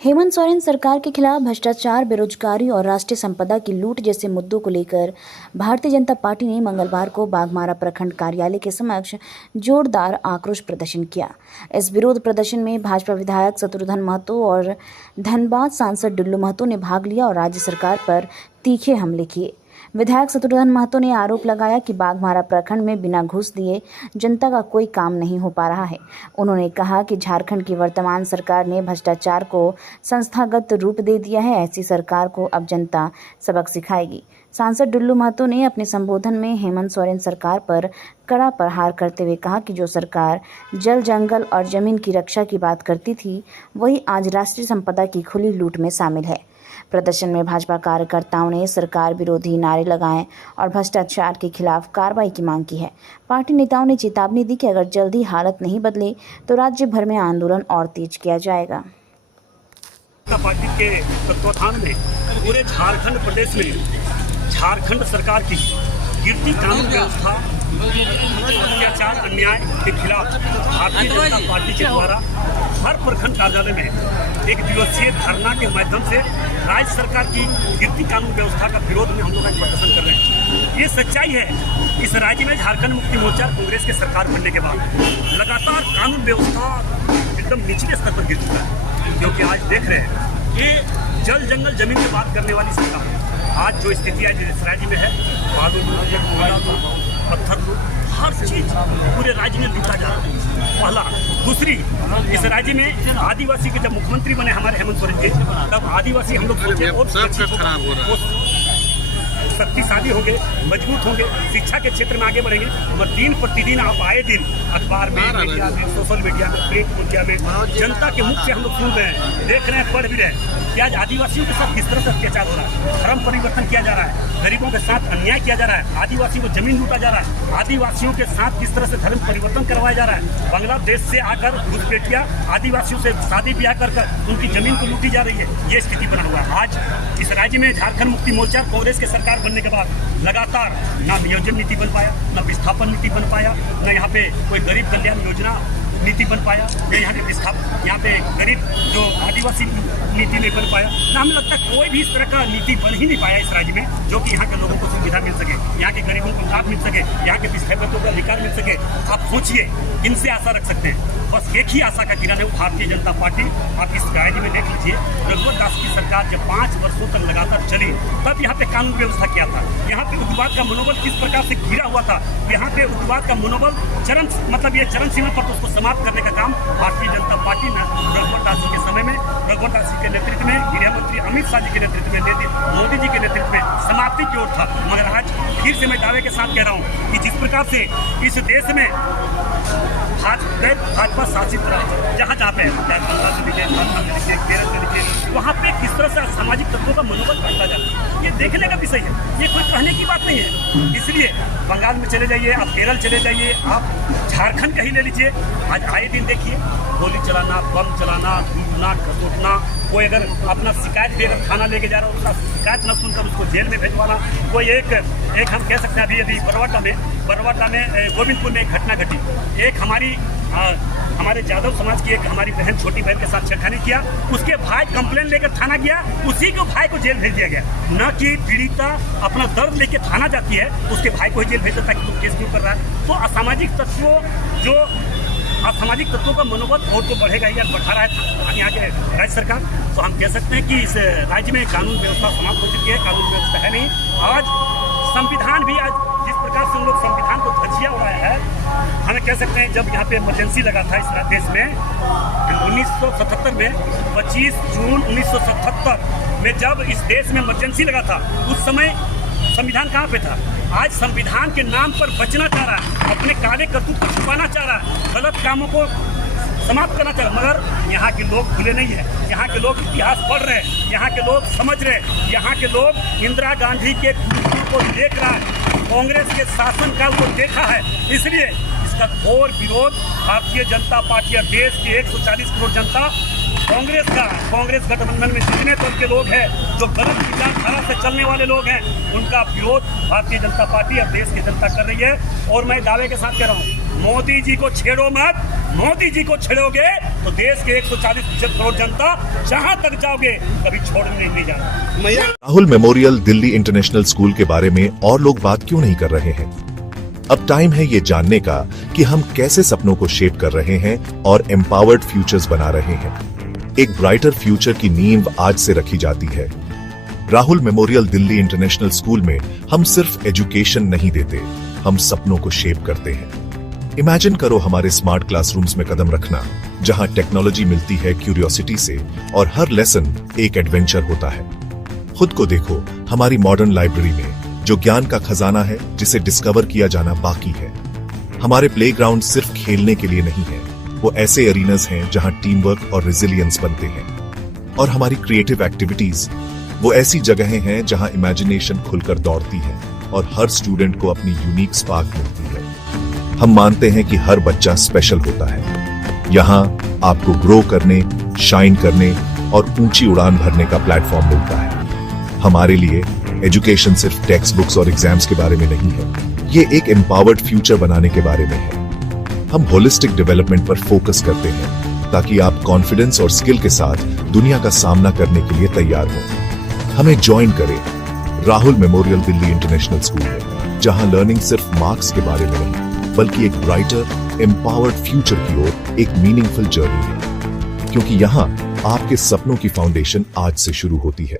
हेमंत सोरेन सरकार के खिलाफ भ्रष्टाचार, बेरोजगारी और राष्ट्रीय संपदा की लूट जैसे मुद्दों को लेकर भारतीय जनता पार्टी ने मंगलवार को बाघमारा प्रखंड कार्यालय के समक्ष जोरदार आक्रोश प्रदर्शन किया। इस विरोध प्रदर्शन में भाजपा विधायक शत्रुघ्न महतो और धनबाद सांसद डुल्लू महतो ने भाग लिया और राज्य सरकार पर तीखे हमले किए। विधायक शत्रुघ्न महतो ने आरोप लगाया कि बाघमारा प्रखंड में बिना घूस दिए जनता का कोई काम नहीं हो पा रहा है। उन्होंने कहा कि झारखंड की वर्तमान सरकार ने भ्रष्टाचार को संस्थागत रूप दे दिया है। ऐसी सरकार को अब जनता सबक सिखाएगी। सांसद डुल्लू महतो ने अपने संबोधन में हेमंत सोरेन सरकार पर कड़ा प्रहार करते हुए कहा कि जो सरकार जल, जंगल और जमीन की रक्षा की बात करती थी, वही आज राष्ट्रीय संपदा की खुली लूट में शामिल है। प्रदर्शन में भाजपा कार्यकर्ताओं ने सरकार विरोधी नारे लगाए और भ्रष्टाचार के खिलाफ कार्रवाई की मांग की है। पार्टी नेताओं ने चेतावनी दी कि अगर जल्दी हालत नहीं बदले तो राज्य भर में आंदोलन और तेज किया जाएगा। पार्टी के तत्वावधान में पूरे झारखंड प्रदेश में झारखंड सरकार की गिरती कानून व्यवस्था, अत्याचार, अन्याय के खिलाफ भारतीय जनता पार्टी के द्वारा हर प्रखंड कार्यालय में एक दिवसीय धरना के माध्यम से राज्य सरकार की गिरती कानून व्यवस्था का विरोध में हम लोग आज प्रदर्शन कर रहे हैं। ये सच्चाई है, इस राज्य में झारखंड मुक्ति मोर्चा कांग्रेस के सरकार बनने के बाद लगातार कानून व्यवस्था एकदम निचले स्तर पर गिर चुका है। क्योंकि आज देख रहे हैं ये जल, जंगल, जमीन की बात करने वाली सरकार आज जो स्थिति आज इस राज्य में है, बालू पत्थर हर चीज पूरे राज्य में लूटा जा रहा है। पहला, दूसरी, इस राज्य में आदिवासी के जब मुख्यमंत्री बने हमारे हेमंत सोरेन जी, तब आदिवासी हम लोग सोचे और खराब हो रहा है, शक्तिशाली होंगे, मजबूत होंगे, शिक्षा के क्षेत्र में आगे बढ़ेंगे। और दिन प्रतिदिन आप आए दिन अखबार में, मीडिया में, सोशल मीडिया में, प्रिंट मीडिया में जनता के मुख से हम लोग सुन रहे हैं, देख रहे हैं, पढ़ भी रहे हैं कि आज आदिवासियों के साथ किस तरह से अत्याचार हो रहा है, धर्म परिवर्तन किया जा रहा है, गरीबों के साथ अन्याय किया जा रहा है, आदिवासियों को जमीन लूटा जा रहा है, आदिवासियों के साथ किस तरह से धर्म परिवर्तन करवाया जा रहा है। बांग्लादेश से आकर घुसपैठिया आदिवासियों से शादी ब्याह कर उनकी जमीन को लूटी जा रही है। ये स्थिति बना हुआ है। आज इस राज्य में झारखंड मुक्ति मोर्चा कांग्रेस के सरकार बनने के बाद लगातार ना नियोजन नीति बन पाया, ना विस्थापन नीति बन पाया, ना यहाँ पे कोई गरीब कल्याण योजना नीति बन पाया, न यहाँ पे गरीब जो आदिवासी नीति नहीं बन पाया, ना हमें लगता है कोई भी इस तरह का नीति बन ही नहीं पाया इस राज्य में, जो कि यहाँ के लोगों को सुविधा मिल सके, यहाँ के गरीबों को लाभ मिल सके, यहाँ के विस्थापितों को अधिकार मिल सके। आप सोचिए, इनसे आशा रख सकते हैं। बस एक ही आशा का किरण है, भारतीय जनता पार्टी। आप इस राज्य में देख लीजिए, रघुवर दास की सरकार जब 5 वर्षों तक लगातार चली, तब यहाँ पे कानून व्यवस्था किया था। यहाँ पे उग्रवाद का मनोबल किस प्रकार से घिरा हुआ था, यहाँ पे उग्रवाद का मनोबल चरम सीमा पर, तो उसको समाप्त करने का काम भारतीय जनता पार्टी ने रघुवर दास जी के समय में, रघुवर दास जी के नेतृत्व में, गृह मंत्री अमित शाह जी के नेतृत्व में, मोदी जी के नेतृत्व में समाप्ति की ओर था। मगर आज फिर से मैं दावे के साथ कह रहा हूँ कि जिस प्रकार से इस देश में भाजपा शासित राज्य जहाँ पे वहाँ पे किस तरह से सामाजिक तत्वों का मनोबल बढ़ता जाता है, ये देखने का विषय है, ये कोई कहने की बात नहीं है। इसलिए बंगाल में चले जाइए, आप केरल चले जाइए, आप झारखंड कहीं ले लीजिए, आज आए दिन देखिए गोली चलाना, बम चलाना, लूटना, खसोटना, कोई अगर अपना शिकायत भी अगर थाना लेके जा रहा हो, उसका शिकायत न सुनकर उसको जेल में भेजवाना। कोई एक हम कह सकते हैं अभी बरवाटा में गोविंदपुर में एक घटना घटी, एक हमारे जादव समाज की एक हमारी बहन, छोटी बहन के साथ छेड़खानी किया, उसके भाई कंप्लेन लेकर थाना गया, उसी को भाई को जेल भेज दिया गया। न कि पीड़िता अपना दर्द लेके थाना जाती है, उसके भाई को जेल भेज देता है कि तुम केस क्यों कर रहा है। तो असामाजिक तत्वों का मनोबल और तो बढ़ेगा ही, बढ़ा रहा है यहाँ के राज्य सरकार। तो हम कह सकते हैं कि इस राज्य में कानून व्यवस्था समाप्त हो चुकी है, कानून व्यवस्था है नहीं। आज संविधान भी, आज जिस प्रकार से हम लोग संविधान को धज्जियां उड़ाया है, हमें कह सकते हैं जब यहाँ पे इमरजेंसी लगा था इस देश में 1977 में, 25 जून 1977 में जब इस देश में इमरजेंसी लगा था, उस समय संविधान कहाँ पे था। आज संविधान के नाम पर बचना चाह रहा है, अपने काले करतूत को छुपाना चाह रहा है, गलत कामों को समाप्त करना चाह रहा है। मगर यहाँ के लोग खुले नहीं है, यहाँ के लोग इतिहास पढ़ रहे हैं, यहाँ के लोग समझ रहे हैं, यहाँ के लोग इंदिरा गांधी के को देख रहा है, कांग्रेस के शासनकाल को देखा है। इसलिए इसका घोर विरोध भारतीय जनता पार्टी और देश की 140 करोड़ जनता कांग्रेस गठबंधन में जितने दल के लोग हैं, जो गलत विचारधारा से चलने वाले लोग हैं, उनका विरोध भारतीय जनता पार्टी और देश की जनता कर रही है। और मैं दावे के साथ कह रहा हूँ, मोदी जी को छेड़ो मत। मोदी जी को छेड़ोगे तो देश के 140 करोड़ जनता जहां तक जाओगे कभी छोड़ने नहीं जाना। Rahul memorial Delhi international school के बारे में और लोग बात क्यों नहीं कर रहे हैं? अब टाइम है ये जानने का कि हम कैसे सपनों को शेप कर रहे हैं और एम्पावर्ड फ्यूचर्स बना रहे हैं। एक ब्राइटर फ्यूचर की नींव आज से रखी जाती है। Rahul memorial Delhi international school में हम सिर्फ एजुकेशन नहीं देते, हम सपनों को शेप करते हैं। इमेजिन करो हमारे स्मार्ट क्लासरूम्स में कदम रखना, जहां टेक्नोलॉजी मिलती है क्यूरियोसिटी से और हर लेसन एक एडवेंचर होता है। खुद को देखो हमारी मॉडर्न लाइब्रेरी में, जो ज्ञान का खजाना है जिसे डिस्कवर किया जाना बाकी है। हमारे प्लेग्राउंड सिर्फ खेलने के लिए नहीं है, वो ऐसे एरिनास हैं जहां टीम वर्क और रेजिलियंस बनते हैं। और हमारी क्रिएटिव एक्टिविटीज वो ऐसी जगहें हैं जहां इमेजिनेशन खुलकर दौड़ती है और हर स्टूडेंट को अपनी यूनिक स्पार्क मिलती है। हम मानते हैं कि हर बच्चा स्पेशल होता है। यहाँ आपको ग्रो करने, शाइन करने और ऊंची उड़ान भरने का प्लेटफॉर्म मिलता है। हमारे लिए एजुकेशन सिर्फ टेक्स्ट बुक्स और एग्जाम्स के बारे में नहीं है, ये एक एम्पावर्ड फ्यूचर बनाने के बारे में है। हम होलिस्टिक डेवलपमेंट पर फोकस करते हैं ताकि आप कॉन्फिडेंस और स्किल के साथ दुनिया का सामना करने के लिए तैयार हो। हमें ज्वाइन करें Rahul memorial Delhi international school में, जहां लर्निंग सिर्फ मार्क्स के बारे में नहीं बल्कि एक ब्राइटर एम्पावर्ड फ्यूचर की ओर एक मीनिंगफुल जर्नी है। क्योंकि यहाँ आपके सपनों की फाउंडेशन आज से शुरू होती है।